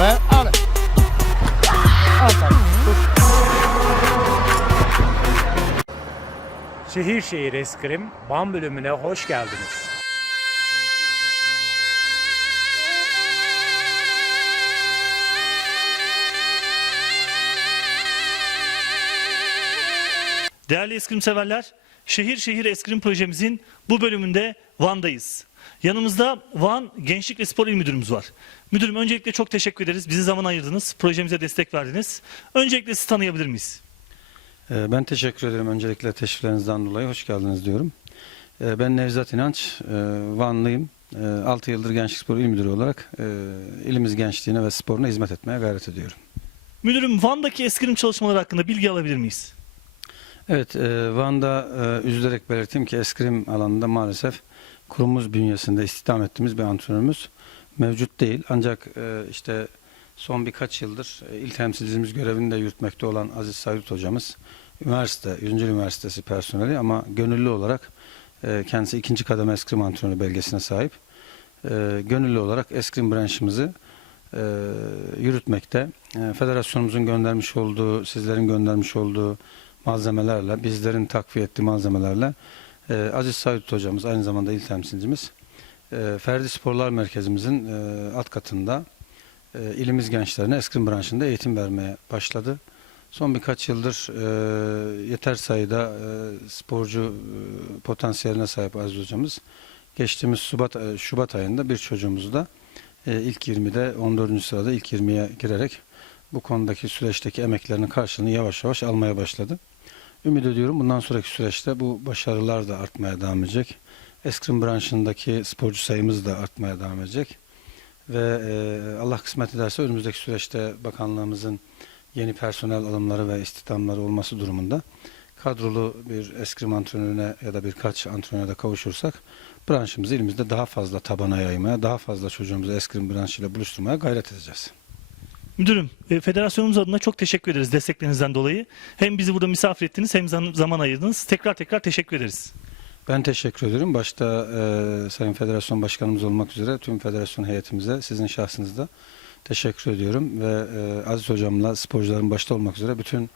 Araya al. Al sen. Şehir Şehir Eskrim Van bölümüne hoş geldiniz. Değerli eskrim severler, Şehir Şehir Eskrim projemizin bu bölümünde Van'dayız. Yanımızda Van Gençlik ve Spor İl Müdürümüz var. Müdürüm öncelikle çok teşekkür ederiz. Bize zaman ayırdınız, projemize destek verdiniz. Öncelikle sizi tanıyabilir miyiz? Ee, Ben teşekkür ederim öncelikle teşriflerinizden dolayı. Hoş geldiniz diyorum. Ee, Ben Nevzat İnanç, e, Vanlıyım. 6 yıldır Gençlik Spor İl Müdürü olarak e, ilimiz gençliğine ve sporuna hizmet etmeye gayret ediyorum. Müdürüm Van'daki eskrim çalışmaları hakkında bilgi alabilir miyiz? Evet, e, Van'da e, üzülerek belirteyim ki eskrim alanında maalesef kurumumuz bünyesinde istihdam ettiğimiz bir antrenörümüz mevcut değil. Ancak e, işte son birkaç yıldır il temsilcimiz görevini de yürütmekte olan Aziz Saydut hocamız üniversite, 100. Üniversitesi personeli ama gönüllü olarak kendisi ikinci kademe eskrim antrenörü belgesine sahip. Gönüllü olarak eskrim branşımızı yürütmekte. Federasyonumuzun göndermiş olduğu, sizlerin göndermiş olduğu malzemelerle, bizlerin takviye ettiği malzemelerle e, Aziz Saydut hocamız aynı zamanda il temsilcimiz e, Ferdi Sporlar Merkezimizin e, alt katında e, ilimiz gençlerine eskrim branşında eğitim vermeye başladı. Son birkaç yıldır e, yeter sayıda e, sporcu e, potansiyeline sahip Aziz hocamız. Geçtiğimiz Şubat, e, Şubat ayında bir çocuğumuzu da e, ilk 20'de 14. sırada ilk 20'ye girerek bu konudaki süreçteki emeklerinin karşılığını yavaş yavaş almaya başladı. Ümit ediyorum bundan sonraki süreçte bu başarılar da artmaya devam edecek. Eskrim branşındaki sporcu sayımız da artmaya devam edecek. Ve e, Allah kısmet ederse önümüzdeki süreçte bakanlığımızın yeni personel alımları ve istihdamları olması durumunda kadrolu bir eskrim antrenörüne ya da birkaç antrenöre de kavuşursak branşımızı elimizde daha fazla tabana yaymaya, daha fazla çocuğumuzu eskrim branşıyla buluşturmaya gayret edeceğiz. Müdürüm, e, federasyonumuz adına çok teşekkür ederiz desteklerinizden dolayı. Hem bizi burada misafir ettiniz hem zam- zaman ayırdınız. Tekrar tekrar teşekkür ederiz. Ben teşekkür ediyorum. Başta e, Sayın Federasyon Başkanımız olmak üzere tüm federasyon heyetimize sizin şahsınızda teşekkür ediyorum. Ve e, Aziz Hocamla sporcuların başta olmak üzere bütün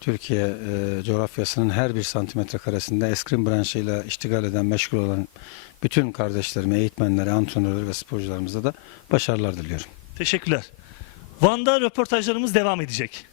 Türkiye e, coğrafyasının her bir santimetre karesinde eskrim branşıyla iştigal eden, meşgul olan bütün kardeşlerime, eğitmenlere, antrenörlere ve sporcularımıza da başarılar diliyorum. Teşekkürler. Van'da röportajlarımız devam edecek.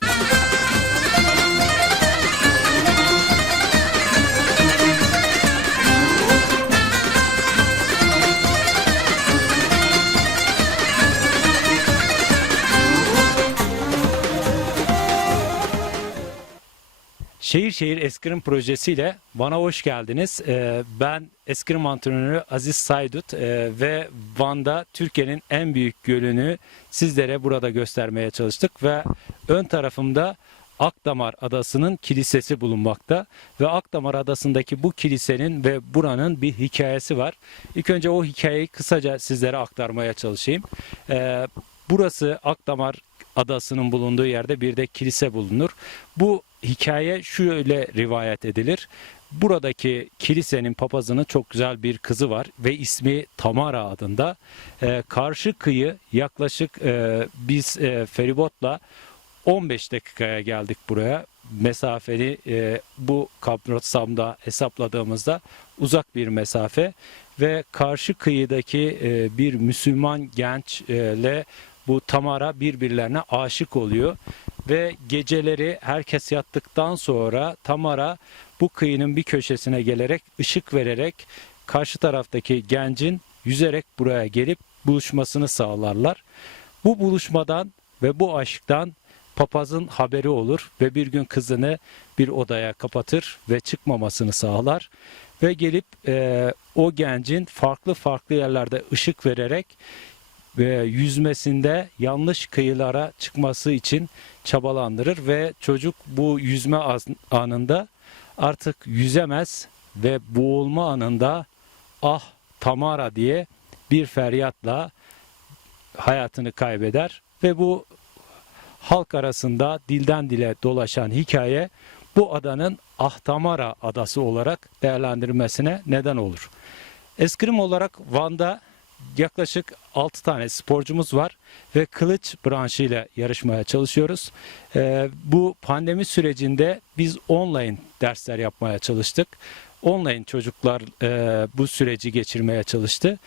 Şehir Şehir Eskrim projesiyle bana hoş geldiniz. Ee, ben eskrim antrenörü Aziz Saydut ee, ve Van'da Türkiye'nin en büyük gölünü sizlere burada göstermeye çalıştık ve ön tarafımda Akdamar Adası'nın kilisesi bulunmakta ve Akdamar Adası'ndaki bu kilisenin ve buranın bir hikayesi var. İlk önce o hikayeyi kısaca sizlere aktarmaya çalışayım. Ee, burası Akdamar Adası'nın bulunduğu yerde bir de kilise bulunur. Bu hikaye şöyle rivayet edilir. Buradaki kilisenin papazının çok güzel bir kızı var ve ismi Tamara adında. Ee, karşı kıyı yaklaşık e, biz e, feribotla 15 dakikaya geldik buraya. Mesafeni e, bu kapsamda hesapladığımızda uzak bir mesafe ve karşı kıyıdaki e, bir Müslüman gençle bu Tamara birbirlerine aşık oluyor ve geceleri herkes yattıktan sonra Tamara bu kıyının bir köşesine gelerek ışık vererek karşı taraftaki gencin yüzerek buraya gelip buluşmasını sağlarlar. Bu buluşmadan ve bu aşktan papazın haberi olur ve bir gün kızını bir odaya kapatır ve çıkmamasını sağlar ve gelip e, o gencin farklı farklı yerlerde ışık vererek ve yüzmesinde yanlış kıyılara çıkması için çabalandırır ve çocuk bu yüzme anında artık yüzemez ve boğulma anında ah Tamara diye bir feryatla hayatını kaybeder ve bu halk arasında dilden dile dolaşan hikaye bu adanın Ahtamara adası olarak değerlendirilmesine neden olur. Eskrim olarak Van'da yaklaşık 6 tane sporcumuz var ve kılıç branşıyla yarışmaya çalışıyoruz. E, bu pandemi sürecinde biz online dersler yapmaya çalıştık. Online çocuklar e, bu süreci geçirmeye çalıştı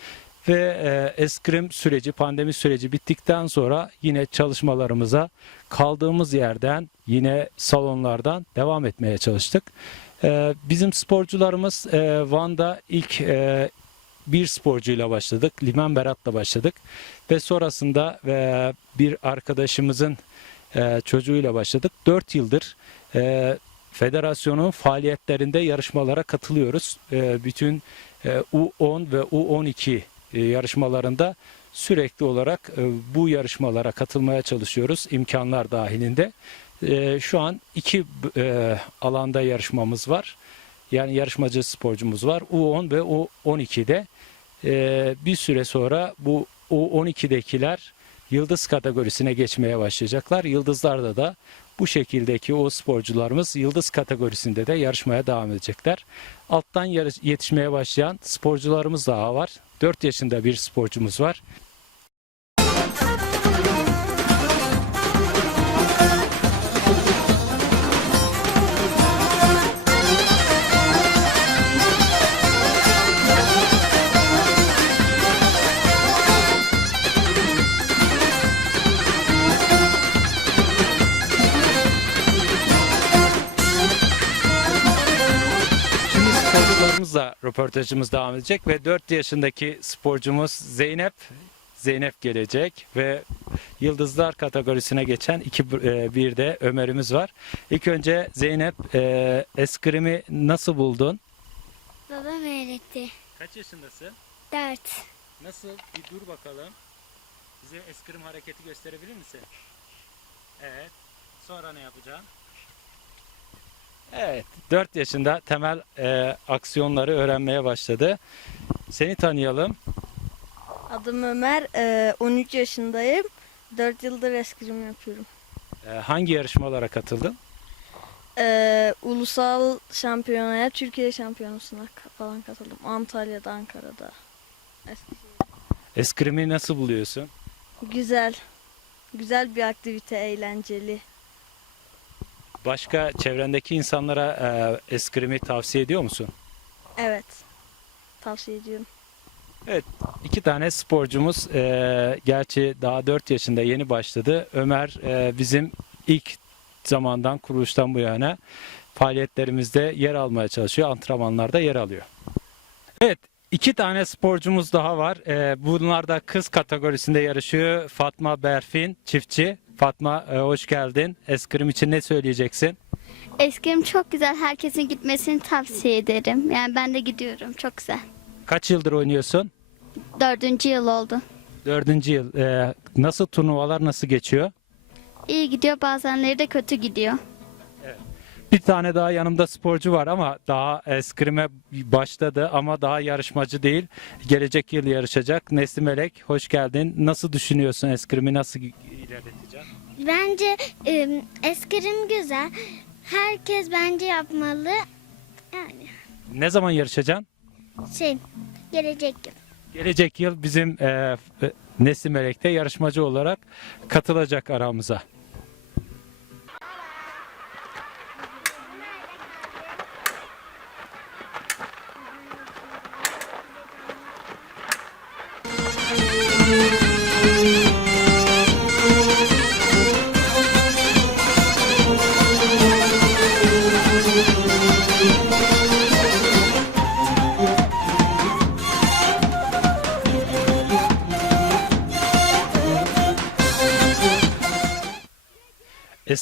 ve e, eskrim süreci, pandemi süreci bittikten sonra yine çalışmalarımıza kaldığımız yerden yine salonlardan devam etmeye çalıştık. E, bizim sporcularımız e, Van'da ilk bir sporcuyla başladık. Limen Berat'la başladık ve sonrasında e, bir arkadaşımızın e, çocuğuyla başladık. 4 yıldır e, federasyonun faaliyetlerinde yarışmalara katılıyoruz. E, bütün e, U10 ve U12 e, yarışmalarında sürekli olarak e, bu yarışmalara katılmaya çalışıyoruz imkanlar dahilinde. E, Şu an iki alanda yarışmamız var. Yani yarışmacı sporcumuz var. U10 ve U12'de e, bir süre sonra bu U12'dekiler yıldız kategorisine geçmeye başlayacaklar. Yıldızlarda da bu şekildeki o sporcularımız yıldız kategorisinde de yarışmaya devam edecekler. Alttan yetişmeye başlayan sporcularımız daha var. 4 yaşında bir sporcumuz var. Röportajımız devam edecek ve 4 yaşındaki sporcumuz Zeynep Zeynep gelecek ve yıldızlar kategorisine geçen iki e, bir de Ömer'imiz var. İlk önce Zeynep e, eskrimi nasıl buldun? Babam öğretti. Kaç yaşındasın? Dört. Nasıl? Bir dur bakalım. Bize eskrim hareketi gösterebilir misin? Evet. Sonra ne yapacaksın? Evet. 4 yaşında temel e, aksiyonları öğrenmeye başladı. Seni tanıyalım. Adım Ömer. e, 13 yaşındayım. 4 yıldır eskrim yapıyorum. E, hangi yarışmalara katıldın? E, ulusal şampiyonaya, Türkiye şampiyonasına falan katıldım. Antalya'da, Ankara'da. Eskrimi nasıl buluyorsun? Güzel. Güzel bir aktivite, eğlenceli. Başka çevrendeki insanlara e, eskrimi tavsiye ediyor musun? Evet. Tavsiye ediyorum. İki tane sporcumuz e, gerçi daha 4 yaşında yeni başladı. Ömer e, bizim ilk zamandan kuruluştan bu yana faaliyetlerimizde yer almaya çalışıyor. Antrenmanlarda yer alıyor. Evet iki tane sporcumuz daha var. E, bunlar da kız kategorisinde yarışıyor. Fatma Berfin çiftçi. Fatma e, hoş geldin. Eskrim için ne söyleyeceksin? Eskrim çok güzel. Herkesin gitmesini tavsiye ederim. Yani ben de gidiyorum. Çok güzel. Kaç yıldır oynuyorsun? Dördüncü yıl oldu. Dördüncü yıl. E, nasıl turnuvalar nasıl geçiyor? İyi gidiyor. Bazenleri de kötü gidiyor. Bir tane daha yanımda sporcu var ama daha eskrime başladı ama daha yarışmacı değil. Gelecek yıl yarışacak. Nesli Melek hoş geldin. Nasıl düşünüyorsun eskrimi nasıl ilerleteceksin? Bence e, eskrim güzel. Herkes bence yapmalı. Yani Ne zaman yarışacaksın? şey gelecek yıl. Gelecek yıl bizim e, e, Nesli Melek de yarışmacı olarak katılacak aramıza.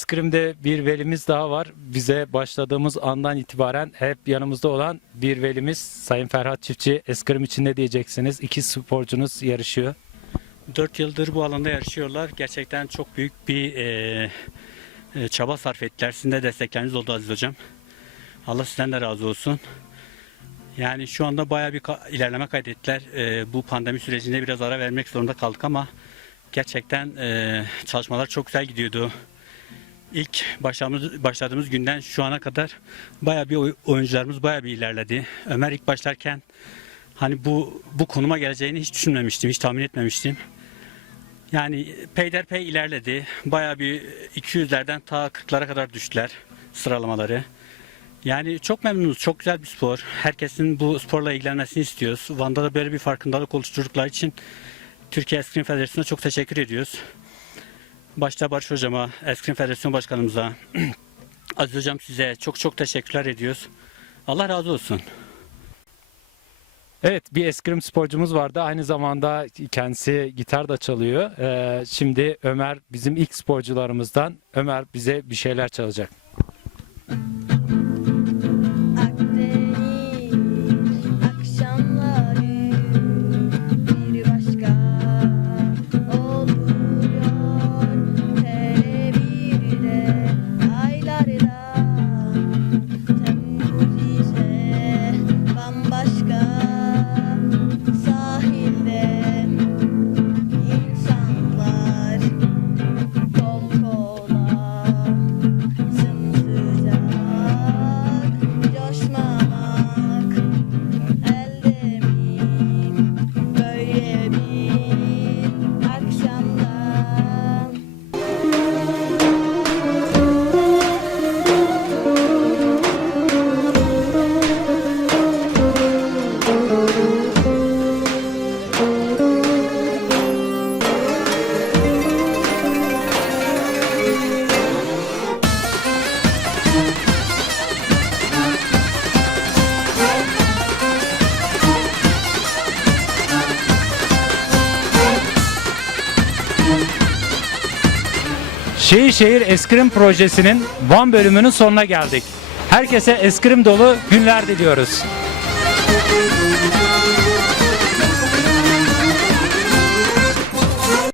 Eskrim'de bir velimiz daha var. Bize başladığımız andan itibaren hep yanımızda olan bir velimiz Sayın Ferhat Çiftçi. Eskrim için ne diyeceksiniz? İki sporcunuz yarışıyor. 4 yıldır bu alanda yarışıyorlar. Gerçekten çok büyük bir e, e, çaba sarf ettiler. Sizin de destekleriniz oldu Aziz Hocam. Allah sizden de razı olsun. Yani şu anda bayağı bir ka- ilerleme kaydettiler. E, bu pandemi sürecinde biraz ara vermek zorunda kaldık ama gerçekten e, çalışmalar çok güzel gidiyordu. İlk başladığımız, başladığımız günden şu ana kadar bayağı bir oy- oyuncularımız bayağı bir ilerledi. Ömer ilk başlarken Hani bu bu konuma geleceğini hiç düşünmemiştim, hiç tahmin etmemiştim. Yani peyderpey ilerledi. Bayağı bir 200'lerden ta 40'lara kadar düştüler sıralamaları. Yani çok memnunuz. Çok güzel bir spor. Herkesin bu sporla ilgilenmesini istiyoruz. Van'da da böyle bir farkındalık oluşturdukları için Türkiye Eskrim Federasyonu'na çok teşekkür ediyoruz. Başta Barış Hocama, Eskrim Federasyon Başkanımıza, Aziz Hocam size çok çok teşekkürler ediyoruz. Allah razı olsun. Evet bir eskrim sporcumuz vardı. Aynı zamanda kendisi gitar da çalıyor. Ee, şimdi Ömer bizim ilk sporcularımızdan. Ömer bize bir şeyler çalacak. Şehir Şehir Eskrim Projesi'nin Van bölümünün sonuna geldik. Herkese eskrim dolu günler diliyoruz.